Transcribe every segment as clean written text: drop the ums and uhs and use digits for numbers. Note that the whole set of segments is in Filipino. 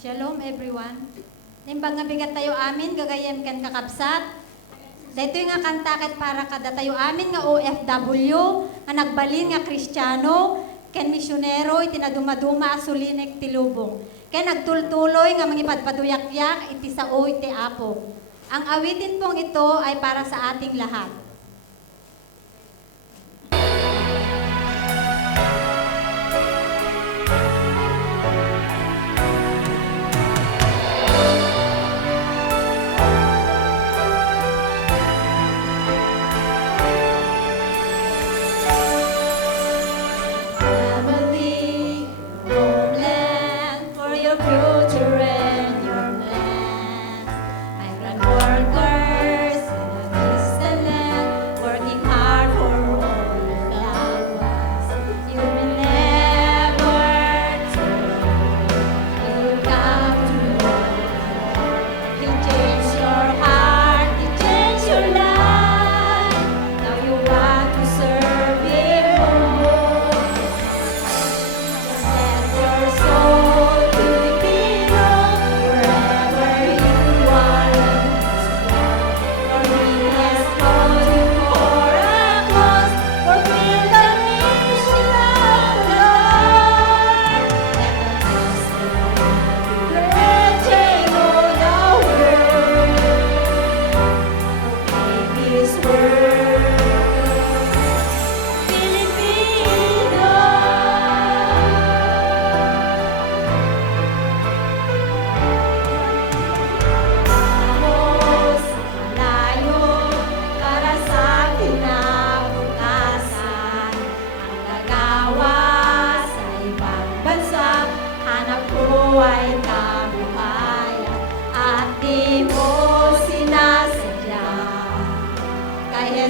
Shalom everyone. Nimbang nga bigat tayo amin, gagayem kan kakabsat. Dito nga kantaket para kada tayo amin nga OFW, nga nagbalin nga Kristiyano, ken misyonero, itinadumaduma sulinek tilubong. Ken nagtultuloy nga mangipadpaduyak-yak, iti sao iti apo. Ang awitin pong ito ay para sa ating lahat.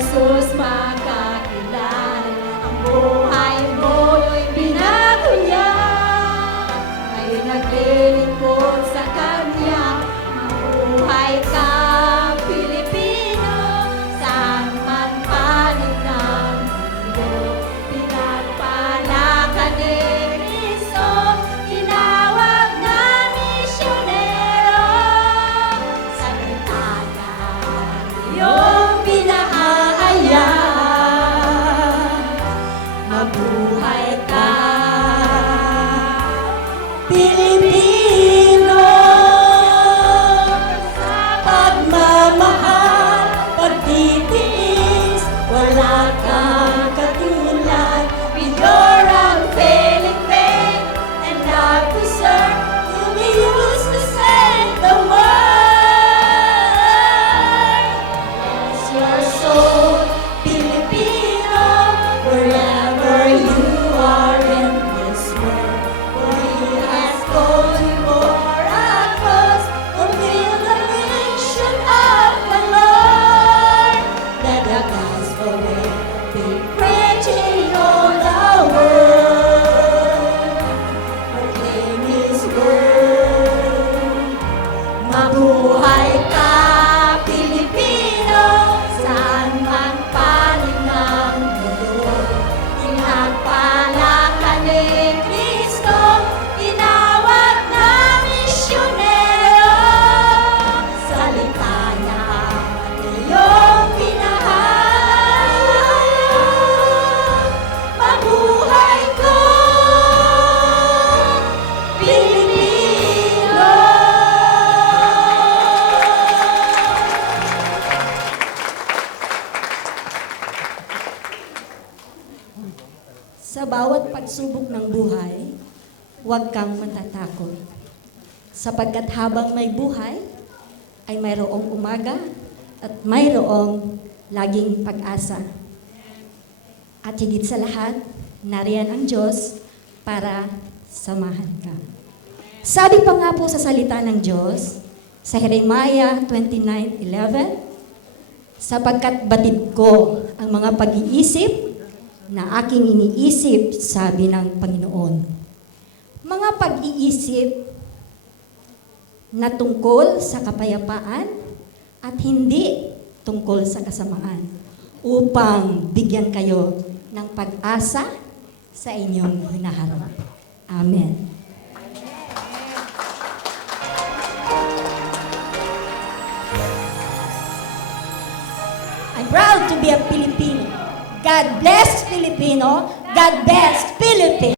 Jesus makakilala, ang buhay mo'y binago niya. Ngayon naglilingkod sa Kanya, mabuhay ka Pilipino, saan man panig ng mundo. Pinagpala ka ni Cristo, tinawag na misyonero. Sa bintana iyong pinahaayaan, mabuhay ka Pilipino. Sa pagmamahal, pagtitiis, wala kang katulad. With your unfailing faith and love to serve, you'll be used to save the world. Bless your soul, Filipino, wherever you are in this world. For He has called you for a cause, fulfill the mission of the Lord. Let the gospel be preached in all the world. Proclaim His word. Mabuhay ka, Pilipino, saan man panig ng mundo. Pinagpala ka ni Cristo, tinawag na misyonero. Salita niya at iyong pinahayag, mabuhay ka, Pilipino. Sa bawat pagsubok ng buhay, huwag kang matatakot. Sapagkat habang may buhay, ay mayroong umaga at mayroong laging pag-asa. At higit sa lahat, nariyan ang Diyos para samahan ka. Sabi pa nga po sa salita ng Diyos, sa Jeremiah 29:11, sapagkat batid ko ang mga pag-iisip na aking iniisip, sabi ng Panginoon. Mga pag-iisip na tungkol sa kapayapaan at hindi tungkol sa kasamaan, upang bigyan kayo ng pag-asa sa inyong hinaharap. Amen. proud to be a Filipino. God bless Filipino. God bless Philippines.